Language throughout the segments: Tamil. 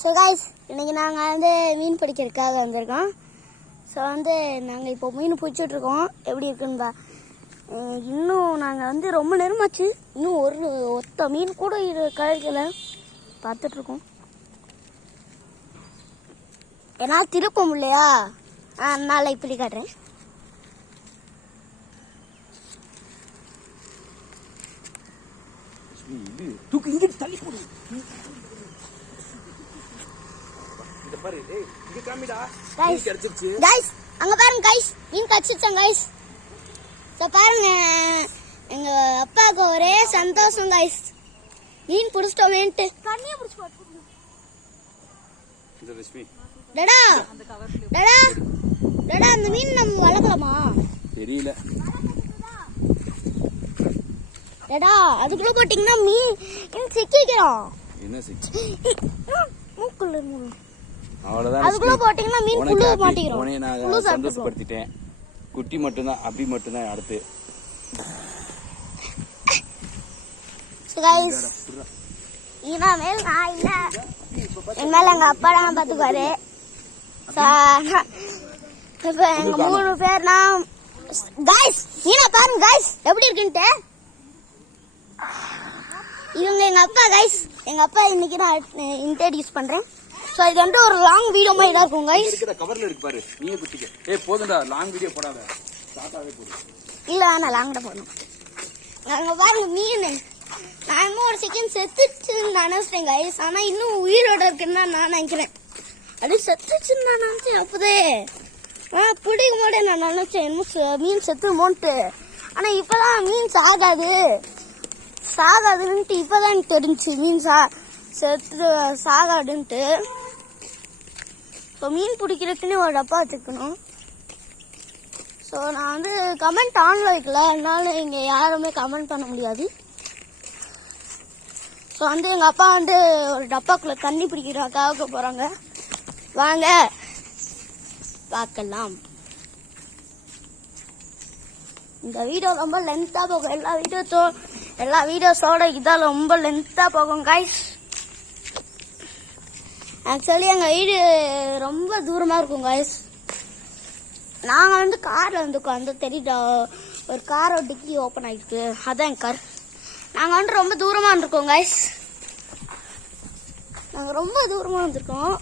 ஸோ காய்ஸ் இன்றைக்கி நாங்கள் வந்து மீன் பிடிக்கிறதுக்காக வந்திருக்கோம். ஸோ வந்து நாங்கள் இப்போ மீன் பிடிச்சிட்ருக்கோம். எப்படி இருக்குன்னு இன்னும் நாங்கள் வந்து ரொம்ப நேரமாச்சு, இன்னும் ஒரு ஒத்த மீன் கூட கிடைக்கல. பார்த்துட்ருக்கோம். ஏன்னா திருப்பம் இல்லையா, அதனால் இப்படி காட்டுறேன். அங்க பாருங்க கைஸ், மீன் கடிச்சிச்சாங்க கைஸ். பாருங்க, எங்க அப்பாவுக்கு ஒரே சந்தோஷம் கைஸ், மீன் பிடிச்சிட்டோமேன்ட்டு. டடா டடா டடா, அந்த மீன் நம்ம வளர்க்கலாமா தெரியல. டடா அதுக்குள்ள போட்டீங்கன்னா மீன் சிக்கிக்கிறோம். என்ன சிக்கி மூக்குள்ள அவ்வளவுதான். அதுக்குள்ள போட்டீங்கன்னா மீன் புழு மாட்டிக்கிறோம். உன்னை நான் சந்தோஷப்படுத்திட்டேன். குட்டி மட்டும்தான், அபி மட்டும்தான் அடுத்து. இனிமேல் நான் இல்ல, இனிமேல் எங்க அப்பா தான் பாத்துக்குவாரு. இப்ப எங்க 3 பேர் நான் கைஸ், மீனை பாருங்க கைஸ் எப்படி இருக்குன்ட்டு. இவங்க எங்க அப்பா கைஸ். எங்க அப்பா இன்னைக்கு நான் இன்ட்ரோடியூஸ் பண்றேன். சோ இது வந்து ஒரு லாங் வீடியோ மாதிரி தான் இருக்கும் கைஸ். இருக்கிற கவர்ல இருக்கு பாரு, நீயே குட்டிக்க. ஏய் போடுடா, லாங் வீடியோ போடாத, ஷார்ட்டாவே போடு. இல்ல நான் லாங்கா போடணும். அங்க பாருங்க மீன். நான் இன்னும் ஒரு செகண்ட் செத்துச்சுன்னு நினைச்சிட்டேன் கைஸ். ஆனா இன்னும் உயிரோட இருக்குன்னு நான் நினைக்கிறேன். அது செத்துச்சுன்னு நான் நினைச்சேன். அப்போதே பிடிக்கும் போதே நான் நினைச்சேன் மீன் செத்துமோன்ட்டு. ஆனா இப்பதான் மீன் சாகாதுன்ட்டு இப்பதான் எனக்கு தெரிஞ்சு மீன் செத்து சாகாதுன்ட்டு. இப்போ மீன் பிடிக்கிறதுக்குன்னு ஒரு டப்பா வச்சுக்கணும். ஸோ நான் வந்து கமெண்ட் ஆன்ல வைக்கல, அதனால இங்கே யாருமே கமெண்ட் பண்ண முடியாது. ஸோ வந்து எங்கள் அப்பா வந்து ஒரு டப்பாக்குள்ள தண்ணி பிடிக்கிறதுக்காக போகிறாங்க. வாங்க பார்க்கலாம். இந்த வீடியோ ரொம்ப லென்த்தாக போகும். எல்லா வீடியோஸோட இதால் ரொம்ப லென்த்தாக போகும் கைஸ். ஆக்சுவலி எங்கள் வீடு ரொம்ப தூரமாக இருக்கும் கைஸ். நாங்கள் வந்து காரில் வந்து உட்காந்து தெரியுதா, ஒரு காரை டிக்கி ஓப்பன் ஆகிருக்கு, அதான் என் கார். நாங்கள் வந்து ரொம்ப தூரமாக இருந்திருக்கோம் கைஸ். நாங்கள் ரொம்ப தூரமாக இருந்திருக்கோம்.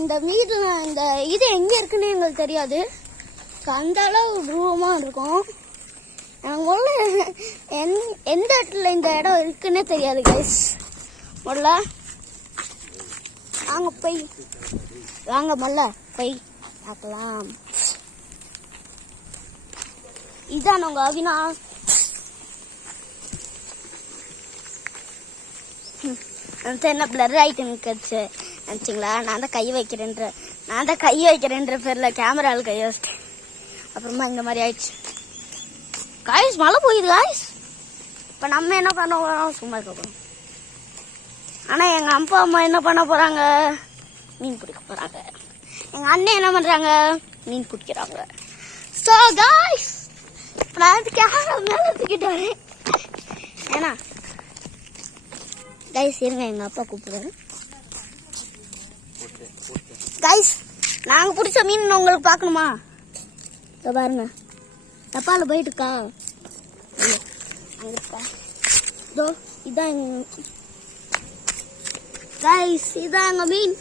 இந்த வீடு இந்த இது எங்கே இருக்குன்னு எங்களுக்கு தெரியாது. ஸோ அந்த அளவு தூரமாக இருக்கும். நாங்கள் எந்த இடத்துல இந்த இடம் இருக்குன்னே தெரியாது கைஸ். முதல்ல வாங்க மல்ல போய் பார்க்கலாம். இதான் உங்க அவினா. என்ன பிளர் ஆயிட்டு நிற்கச்சு நினச்சிங்களா? நான் தான் கை வைக்கிறேன்ற பேரில் கேமராவில் கை வச்சிட்டேன். அப்புறமா இந்த மாதிரி ஆயிடுச்சு காய்ஸ். மழை போயிடுது காய்ஸ். இப்போ நம்ம என்ன பண்ண போகிறோம்? சும்மா இருக்க போகிறோம். ஆனால் எங்கள் அப்பா அம்மா என்ன பண்ண போகிறாங்க? மீன் பிடிக்க போகிறாங்க. எங்கள் அண்ணன் என்ன பண்ணுறாங்க? மீன் பிடிக்கிறாங்க. ஸோ காய்ஸ், நான் வந்து கேமரா மேலே எடுத்துக்கிட்டேன். ஏன்னா கைஸ் இருங்க, எங்கள் அப்பா கூப்பிடுறாரு. கைஸ், நாங்கள் பிடிச்ச மீன் உங்களுக்கு பார்க்கணுமா? இதை பாருங்க, டப்பாவில் போயிட்டு இருக்கா அங்கே இருக்கா. இதோ இதான் கைஸ், இதான் எங்கள் மீன்.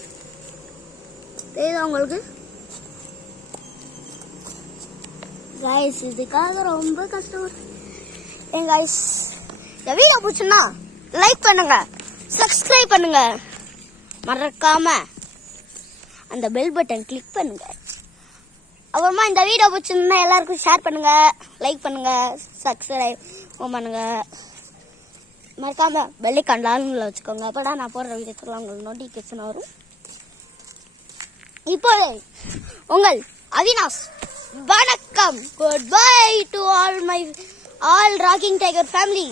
தெரியுதா உங்களுக்கு கைஸ்? இதுக்காக ரொம்ப கஷ்டம். ஏன் கைஸ், இந்த வீடியோ பிடிச்சுன்னா லைக் பண்ணுங்க, சப்ஸ்கிரைப் பண்ணுங்க, மறக்காம அந்த பெல் பட்டன் கிளிக் பண்ணுங்க. அப்புறமா இந்த வீடியோ பிடிச்சிருந்தா எல்லாருக்கும் ஷேர் பண்ணுங்க, லைக் பண்ணுங்க, சப்ஸ்கிரைப் பண்ணுங்க. மறக்காம பெல்லைக்கான ஆளுங்களை வச்சுக்கோங்க. அப்போதான் நான் போடுற வீடியோக்கெல்லாம் உங்களுக்கு நோட்டிஃபிகேஷன் வரும். இப்போ உங்கள் அவினாஷ், வணக்கம். Good bye to all rocking tiger family.